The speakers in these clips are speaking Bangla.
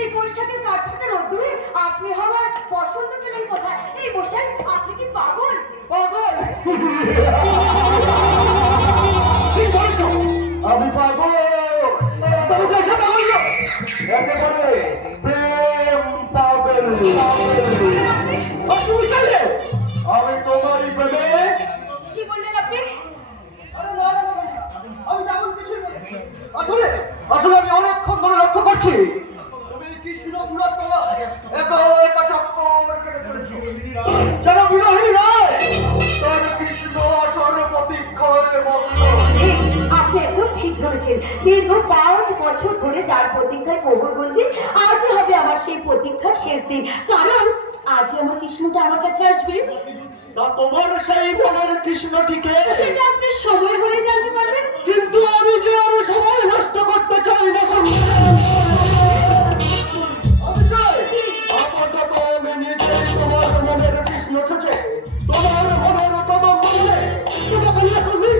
এই বৈশাখের কাঠফাটা রোদ্দুরে আপনি হবার পছন্দ পেলেন কোথায়? এই বসাই, আপনি কি পাগল? পাগল? ঠিক বলেছো, আমি পাগল। তবে দেশে পাগল না, একেবারে প্রেম পাগল। আমি তোমারই প্রেমে। কি বললেন আপনি? আমি তেমন কিছু আসলে আসলে আমি অনেকক্ষণ ধরে লক্ষ্য করছি তুমি কৃষ্ণ চূড়ার তলা একা একা চক্কর কেটে চলেছো যেন বিরোহিনী নয়, তবে কৃষ্ণ আসর প্রতীক্ষায় মগ্ন। আপনি একদম ঠিক ধরেছেন। দীর্ঘ 5 বছর ধরে যার প্রতীক্ষার প্রহর গুনছে, আজই হবে আমার সেই প্রতীক্ষার শেষ দিন। কারণ আজই আমার কৃষ্ণটা আমার কাছে আসবে। তা তোমার সেই মনের কৃষ্ণটিকে সেটা আপনি সময় হলে জানতে পারবেন। কিন্তু আমি যে আরো সময় নষ্ট করতে চাই না। আমি চাই আপাতত আমি নিজেই তোমার মনের কৃষ্ণ ছুঁচে তোমার মনের কদম বলে তোমাকে নিয়ে তুমি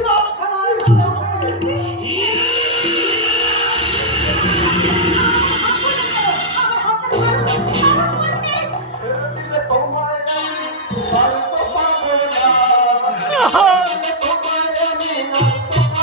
আমার হাতটা ধরুন, আমার করছে। ছেড়ে দিলে তোমায় আমি পারবো পারবো না। তোমায় আমি ছেড়ে দেবো না তোমায়।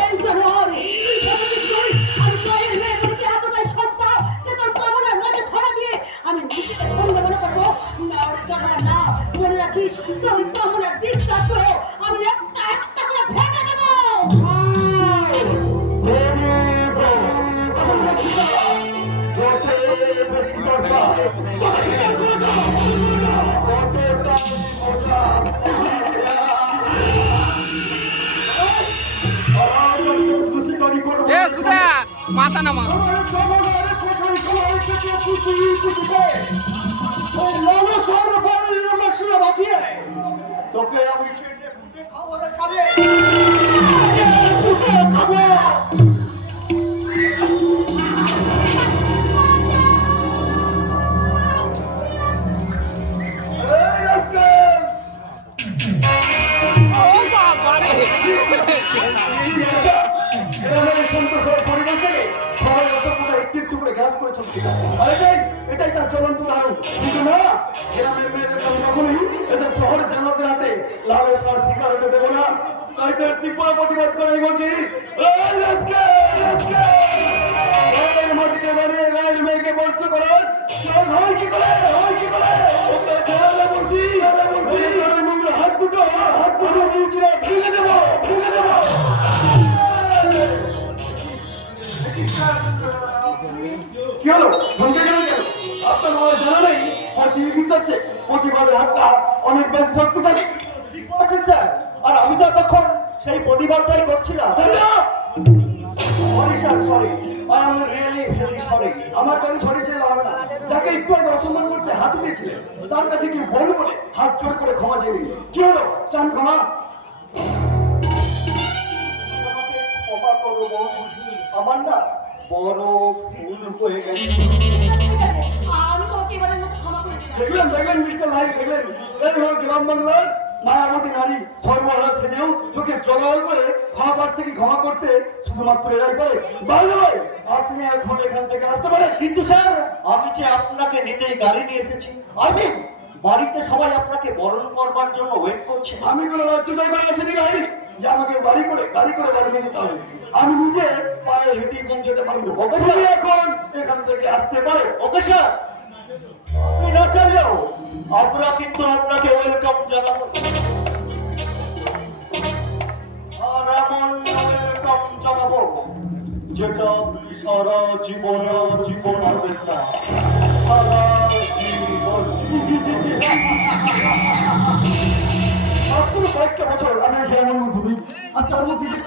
এই জানোয়ার, তুই ভাবছিস তুই আমি তোর মেয়ে বলে কি এতটাই সস্তা যে তোর কামনার মাঝে ধরা দিয়ে আমি নিজেকে ধন্য মনে করবো? না রে জানোয়ার না, মনে রাখিস তোর ওই কামনার বিশ্বাস করে আমি একটা একটা করে ভেঙে দেবো। মাথা নামা তোকে আমি চেটে ফুটে খাবো রে সারে, ফুটে খাবো। এই রাস্কেল! গ্রামের এই সন্তোষ পরিবেশ থেকে শহরের অসভ্যতা একটু একটু করে গ্রাস করে চলছে। আর এটাই তার চলন্ত উদাহরণ। কিন্তু না, গ্রামের মেয়েদের কখনোই এসব শহরের জানাতে হাতে লাভের সার শিকার হতে দেবো না। তাই তো তীব্র প্রতিবাদ করে আমি বলছি, এই রাস্কেল! গায়ের মাটিতে দাঁড়িয়ে গায়ের মেয়েকে বর্ষ করার চল হয় কি করে? ওকে জানালে বলছি তোর নোংরা হাত দুটো নিচে ভেঙে দেবো। কি হলো? শুনতে গেলেন কেন? আপনার আমার জানা নেই প্রতিবাদের হাতটা অনেক বেশি শক্তিশালী। ঠিক বলেছেন স্যার, আর আমি তো এতক্ষণ সেই প্রতিবাদটাই করছিলাম। Sorry sir, sorry, I am really very sorry. আমার কাছে সরি ছিল হবে না। যাকে একটু আগে অসম্মান করতে হাত উঠিয়েছিলেন তার কাছে কি বল বলে হাত জোর করে ক্ষমা চেয়ে নিবি। কি হলো, চান ক্ষমা? ক্ষমা করো বন্ধু, আমার না বড় ভুল হয়ে গেছে। আমি তোমাকে এবারের মতো ক্ষমা করে দিলাম। দেখলেন মিস্টার লাইট, দেখলেন এই হলো গ্রাম বাংলার মায়াবতী নারী। সর্বহারা সেজেও চোখে জল করে ক্ষমা থেকে ক্ষমা করতে শুধুমাত্র এরাই পারে। বাইরে ভাই, আপনি এখন এখান থেকে আসতে পারেন। কিন্তু স্যার, আমি যে আপনাকে নিতেই গাড়ি নিয়ে এসেছি, আমি বাড়িতে সবাই আপনাকে বরণ করবার জন্য ওয়েট করছে। আমি কোনো লজ্জা জয় করে আসেনি ভাই যে আমাকে গাড়ি করে বাড়ি নিয়ে যেতে হবে। আমি নিজে পায়ে হেঁটে পৌঁছতে পারবো। ওকে স্যার, এখন এখান থেকে আসতে পারে। ওকে স্যার, আপনি না চাইলেও আমরা কিন্তু আপনাকে ওয়েলকাম জানাবো। আর এমন ওয়েলকাম জানাবো যেটা সারা জীবন দেখলাম। সারা